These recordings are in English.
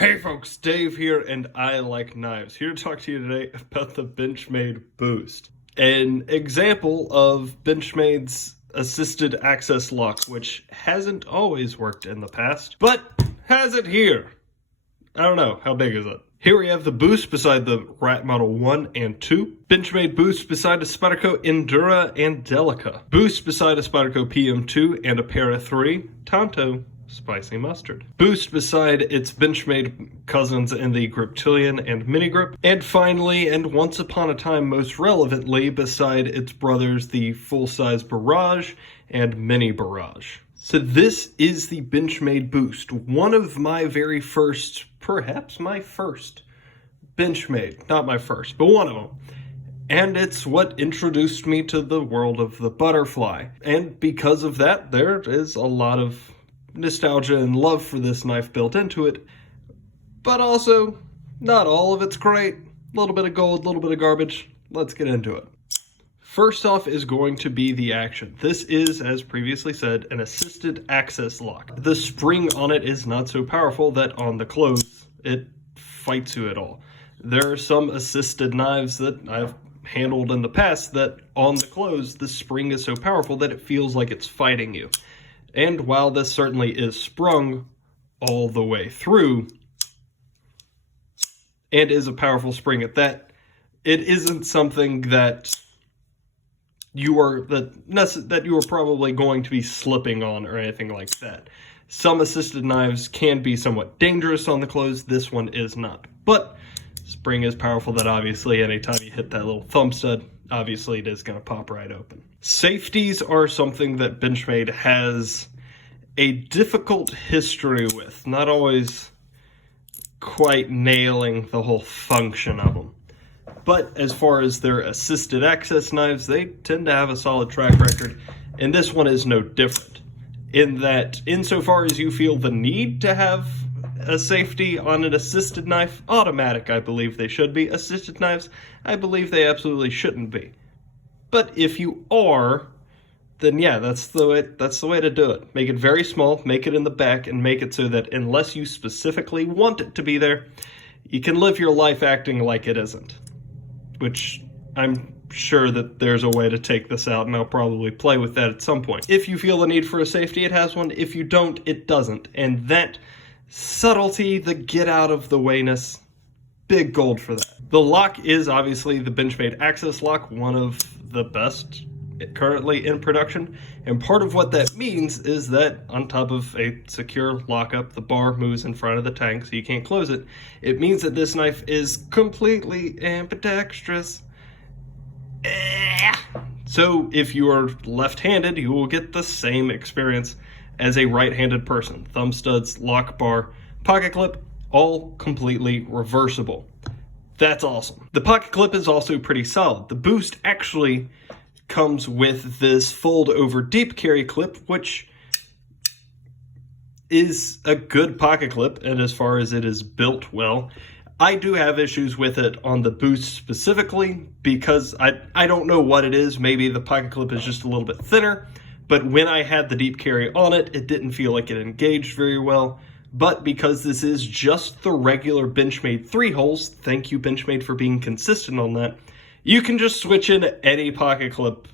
Hey folks, Dave here, and I like knives. Here to talk to you today about the Benchmade Boost. An example of Benchmade's assisted access lock, which hasn't always worked in the past, but has it here. I don't know, how big is it? Here we have the Boost beside the Rat Model 1 and 2. Benchmade Boost beside a Spyderco Endura and Delica. Boost beside a Spyderco PM2 and a Para 3 Tonto Spicy Mustard. Boost beside its Benchmade cousins in the Griptilian and Mini Grip. And finally, and once upon a time most relevantly, beside its brothers the full-size Barrage and Mini Barrage. So this is the Benchmade Boost, one of my very first, perhaps my first, Benchmade. Not my first, but one of them. And it's what introduced me to the world of the butterfly. And because of that, there is a lot of nostalgia and love for this knife built into it. But also, not all of it's great. A little bit of gold, a little bit of garbage. Let's get into it. First off is going to be the action. This is, as previously said, an assisted access lock. The spring on it is not so powerful that on the close, it fights you at all. There are some assisted knives that I've handled in the past that on the close, the spring is so powerful that it feels like it's fighting you. And while this certainly is sprung all the way through, and is a powerful spring at that, it isn't something that you are probably going to be slipping on or anything like that. Some assisted knives can be somewhat dangerous on the close. This one is not. But spring is powerful that obviously anytime you hit that little thumb stud, obviously it is going to pop right open. Safeties are something that Benchmade has a difficult history with, not always quite nailing the whole function of them. But as far as their assisted access knives, they tend to have a solid track record, and this one is no different. In that, insofar as you feel the need to have a safety on an assisted knife, automatic I believe they should be. Assisted knives, I believe they absolutely shouldn't be. But if you are, then yeah, that's the way to do it. Make it very small, make it in the back, and make it so that unless you specifically want it to be there, you can live your life acting like it isn't. Which I'm sure that there's a way to take this out, and I'll probably play with that at some point. If you feel the need for a safety, it has one. If you don't, it doesn't. And that subtlety, the get out of the wayness, big gold for that. The lock is obviously the Benchmade Access Lock, one of the best currently in production. And part of what that means is that on top of a secure lockup, the bar moves in front of the tank so you can't close it. It means that this knife is completely ambidextrous. So if you are left-handed, you will get the same experience as a right-handed person. Thumb studs, lock bar, pocket clip, all completely reversible. That's awesome. The pocket clip is also pretty solid. The Boost actually comes with this fold-over deep carry clip, which is a good pocket clip, and as far as it is built well, I do have issues with it on the Boost specifically because I don't know what it is. Maybe the pocket clip is just a little bit thinner, but when I had the deep carry on it, it didn't feel like it engaged very well. But because this is just the regular Benchmade 3 holes, thank you Benchmade for being consistent on that, you can just switch in any pocket clip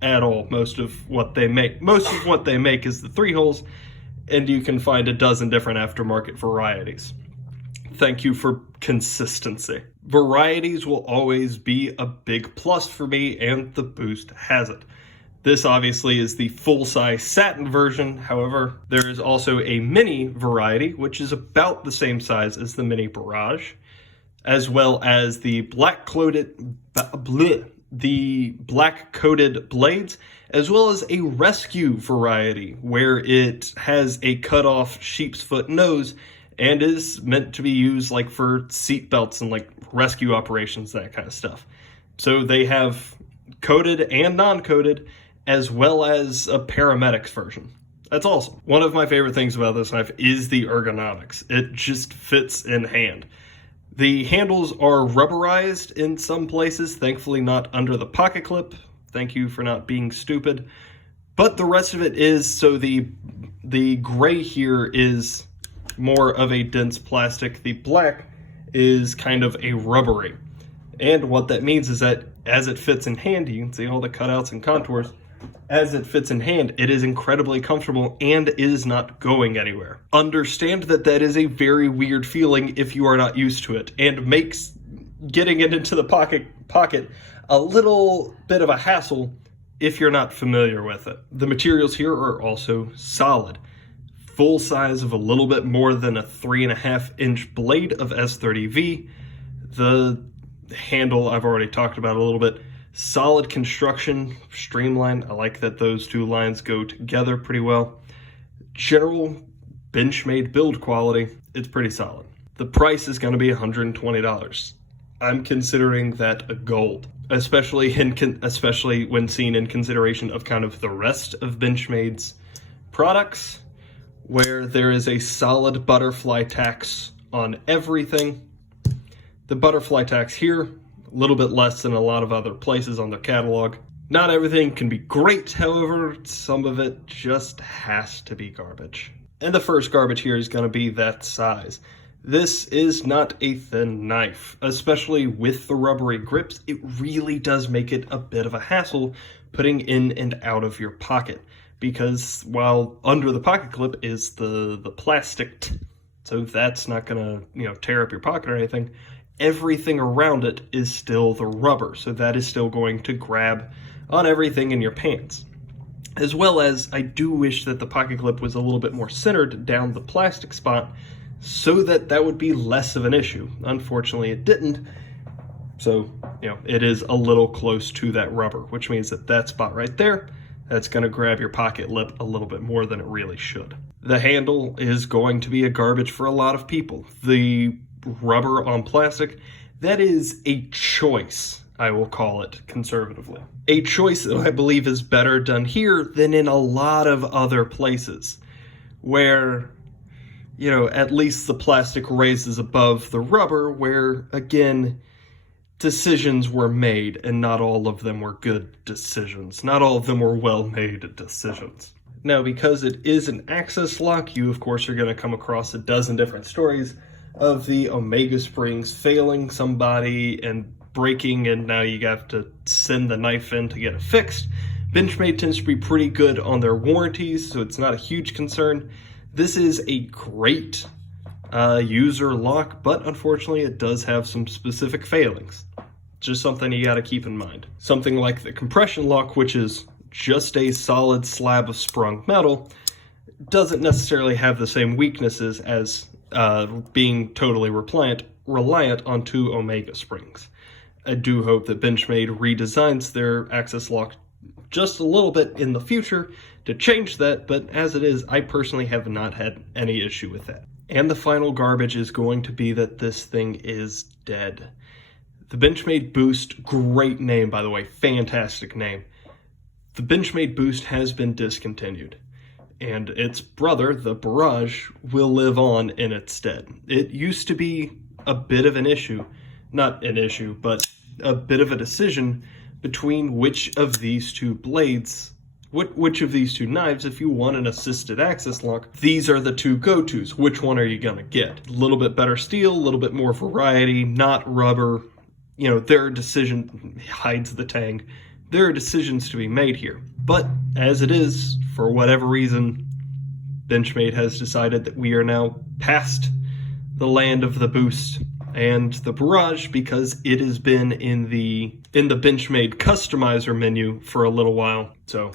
at all. Most of what they make is the 3 holes, and you can find a dozen different aftermarket varieties. Thank you for consistency. Varieties will always be a big plus for me, and the Boost has it. This obviously is the full-size satin version. However, there is also a mini variety, which is about the same size as the Mini Barrage, as well as the black-coated blades, as well as a rescue variety, where it has a cut-off sheep's foot nose and is meant to be used like for seat belts and like rescue operations, that kind of stuff. So they have coated and non-coated, as well as a paramedics version. That's awesome. One of my favorite things about this knife is the ergonomics. It just fits in hand. The handles are rubberized in some places, thankfully not under the pocket clip. Thank you for not being stupid. But the rest of it is, so the gray here is more of a dense plastic. The black is kind of a rubbery. And what that means is that as it fits in hand, you can see all the cutouts and contours, as it fits in hand, it is incredibly comfortable and is not going anywhere. Understand that that is a very weird feeling if you are not used to it, and makes getting it into the pocket a little bit of a hassle if you're not familiar with it. The materials here are also solid. Full size of a little bit more than a 3.5-inch blade of S30V. The handle I've already talked about a little bit. Solid construction, streamlined. I like that those two lines go together pretty well. General Benchmade build quality, it's pretty solid. The price is going to be $120. I'm considering that a gold, especially when seen in consideration of kind of the rest of Benchmade's products, where there is a solid butterfly tax on everything. The butterfly tax here, a little bit less than a lot of other places on their catalog. Not everything can be great, however, some of it just has to be garbage. And the first garbage here is going to be that size. This is not a thin knife, especially with the rubbery grips. It really does make it a bit of a hassle putting in and out of your pocket, because while under the pocket clip is the plastic, so that's not going to, tear up your pocket or anything. Everything around it is still the rubber, so that is still going to grab on everything in your pants. As well as, I do wish that the pocket clip was a little bit more centered down the plastic spot, so that would be less of an issue. Unfortunately, it didn't, so, it is a little close to that rubber, which means that spot right there, that's going to grab your pocket lip a little bit more than it really should. The handle is going to be a garbage for a lot of people. The rubber on plastic, that is a choice, I will call it conservatively. A choice that I believe is better done here than in a lot of other places, where, at least the plastic raises above the rubber, where, again, decisions were made, and not all of them were good decisions. Not all of them were well-made decisions. Now, because it is an access lock, you, of course, are going to come across a dozen different stories of the Omega springs failing somebody and breaking, and now you have to send the knife in to get it fixed. Benchmade tends to be pretty good on their warranties, so it's not a huge concern. This is a great user lock, but unfortunately it does have some specific failings. Just something you got to keep in mind. Something like the compression lock, which is just a solid slab of sprung metal, doesn't necessarily have the same weaknesses as being totally reliant on two Omega springs. I do hope that Benchmade redesigns their access lock just a little bit in the future to change that, but as it is, I personally have not had any issue with that. And the final garbage is going to be that this thing is dead. The Benchmade Boost, great name by the way, fantastic name. The Benchmade Boost has been discontinued, and its brother, the Barrage, will live on in its stead. It used to be a bit of an issue, not an issue, but a bit of a decision between which of these two blades, which of these two knives, if you want an assisted access lock, these are the two go-tos. Which one are you gonna get? A little bit better steel, a little bit more variety, not rubber. There are hides the tang. There are decisions to be made here. But as it is, for whatever reason, Benchmade has decided that we are now past the land of the Boost and the Barrage, because it has been in the Benchmade customizer menu for a little while. So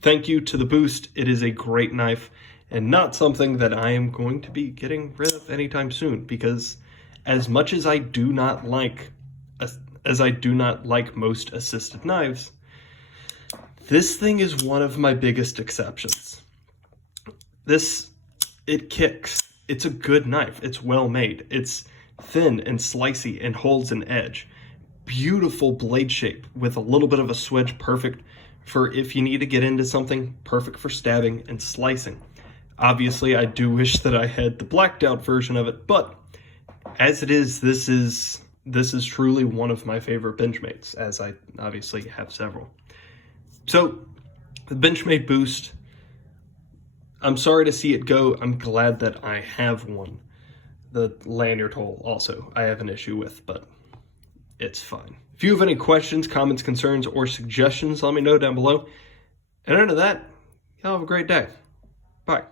thank you to the Boost. It is a great knife and not something that I am going to be getting rid of anytime soon, because as much as I do not like most assisted knives, this thing is one of my biggest exceptions. It kicks. It's a good knife. It's well made. It's thin and slicey and holds an edge. Beautiful blade shape with a little bit of a swedge, perfect for if you need to get into something, perfect for stabbing and slicing. Obviously, I do wish that I had the blacked out version of it, but as it is, this is truly one of my favorite Benchmades, as I obviously have several. So, the Benchmade Boost, I'm sorry to see it go. I'm glad that I have one. The lanyard hole also I have an issue with, but it's fine. If you have any questions, comments, concerns, or suggestions, let me know down below. And under that, y'all have a great day. Bye.